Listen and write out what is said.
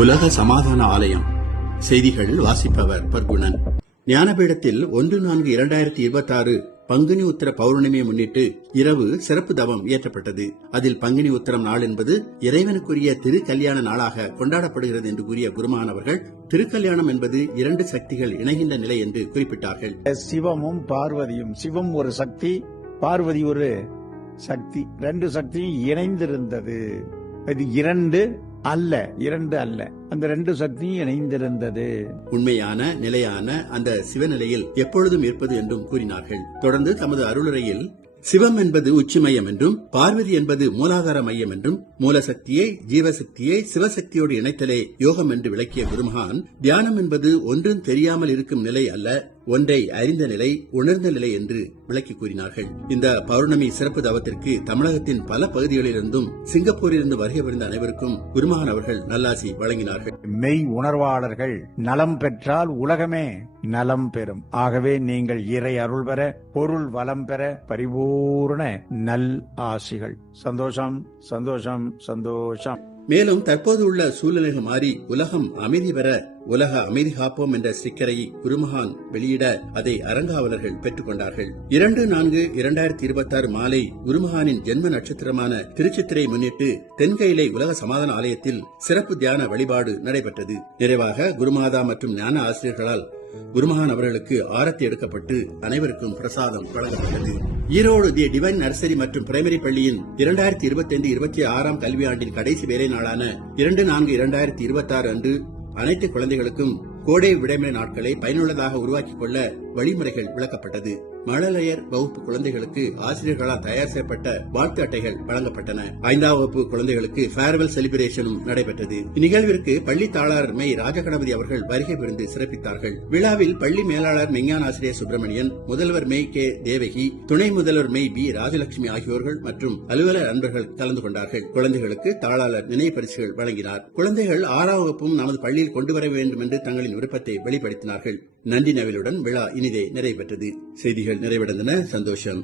உலக சமாதான ஆலயம் செய்திகள் வாசிப்பவர் பர்குணன். ஞானபீடத்தில் 1/4/2026 பங்குனி உத்தர பௌர்ணமியை முன்னிட்டு இரவு சிறப்பு தவம் இயற்றப்பட்டது. அதில் பங்குனி உத்தரம் நாள் என்பது இறைவனுக்குரிய திருக்கல்யாண நாளாக கொண்டாடப்படுகிறது என்று கூறிய குருமானவர்கள், திருக்கல்யாணம் என்பது 2 சக்திகள் இணைகின்ற நிலை என்று குறிப்பிட்டார்கள். சிவமும் பார்வதியும், சிவம் ஒரு சக்தி, பார்வதி ஒரு சக்தி, 2 சக்தியும் இணைந்திருந்தது. இது 2 அல்ல, அந்த 2 சக்தியும் இணைந்திருந்தது. உண்மையான நிலையான அந்த சிவநிலையில் எப்பொழுதும் இருப்பது என்றும் கூறினார்கள். தொடர்ந்து தமது அருளுரையில் சிவம் என்பது உச்சி மையம் என்றும், பார்வதி என்பது மூலாதார மையம் என்றும், மூலசக்தியை ஜீவசக்தியை சிவசக்தியோடு இணைத்தலே யோகம் என்று விளக்கிய குருமகான், தியானம் என்பது ஒன்றும் தெரியாமல் இருக்கும் நிலை அல்ல, ஒன்றை அறிந்த நிலை, உணர்ந்த நிலை என்று விளக்கி கூறினார்கள். இந்த பௌர்ணமி சிறப்பு தவத்திற்கு தமிழகத்தின் பல பகுதிகளிலிருந்தும் சிங்கப்பூரிலிருந்து வருகை புரிந்த அனைவருக்கும் குருமகான் அவர்கள் நல்லாசி வழங்கினார்கள். மெய் உணர்வாளர்கள் நலம் பெற்றால் உலகமே நலம் பெறும். ஆகவே நீங்கள் இறை அருள் பெற, பொருள் வளம் பெற பரிபூர்ண நல் ஆசிகள். சந்தோஷம் சந்தோஷம் சந்தோஷம். மேலும் தற்போது உள்ள சூழ்நிலைகள் மாறி உலகம் அமைதி பெற உலக அமைதி காப்போம் என்ற ஸ்டிக்கரை குருமகான் வெளியிட அதை அரங்காவலர்கள் பெற்றுக் கொண்டார்கள். 2/4/2026 மாலை குருமகானின் ஜென்ம நட்சத்திரமான திருச்சித்திரை முன்னிட்டு தென்கையிலை உலக சமாதான ஆலயத்தில் சிறப்பு தியான வழிபாடு நடைபெற்றது. நிறைவாக குருமாதா மற்றும் ஞான ஆசிரியர்களால் குருமகான் அவர்களுக்கு ஆரத்தி எடுக்கப்பட்டு அனைவருக்கும் பிரசாதம் வழங்கப்பட்டது. ஈரோடு தி டிவைன் நர்சரி மற்றும் பிரைமரி பள்ளியின் 2025-26 கல்வியாண்டின் கடைசி வேலை நாளான 2/4/2026 அன்று அனைத்து குழந்தைகளுக்கும் கோடை விடுமுறை நாட்களை பயனுள்ளதாக உருவாக்கிக் கொள்ள வழிமுறைகள் விளக்கப்பட்டது. மழலையர் வகுப்பு குழந்தைகளுக்கு ஆசிரியர்களால் தயார் செய்யப்பட்ட வாழ்த்து அட்டைகள் வழங்கப்பட்டன. 5ஆம் வகுப்பு குழந்தைகளுக்கு ஃபேர்வெல் செலிபிரேஷனும் நடைபெற்றது. இந்நிகழ்விற்கு பள்ளி தாளாளர் மெய் ராஜகணபதி அவர்கள் வருகை புரிந்து சிறப்பித்தார்கள். விழாவில் பள்ளி மேலாளர் மெஞ்ஞான ஆசிரியர் சுப்பிரமணியன், முதல்வர் மெய் கே தேவகி, துணை முதல்வர் மெய் பி ராஜலட்சுமி ஆகியோர்கள் மற்றும் அலுவலர் அன்பர்கள் கலந்து கொண்டார்கள். குழந்தைகளுக்கு தாளாளர் நினைவு பரிசுகள் வழங்கினார். குழந்தைகள் 6ஆம் வகுப்பும் நமது பள்ளியில் கொண்டு வர வேண்டும் என்று தங்களின் விருப்பத்தை வெளிப்படுத்தினார்கள். நன்றி நவிலுடன் விழா இனிதே நிறைவு பெற்றது. செய்திகள் நிறைவடைந்தன. சந்தோஷம்.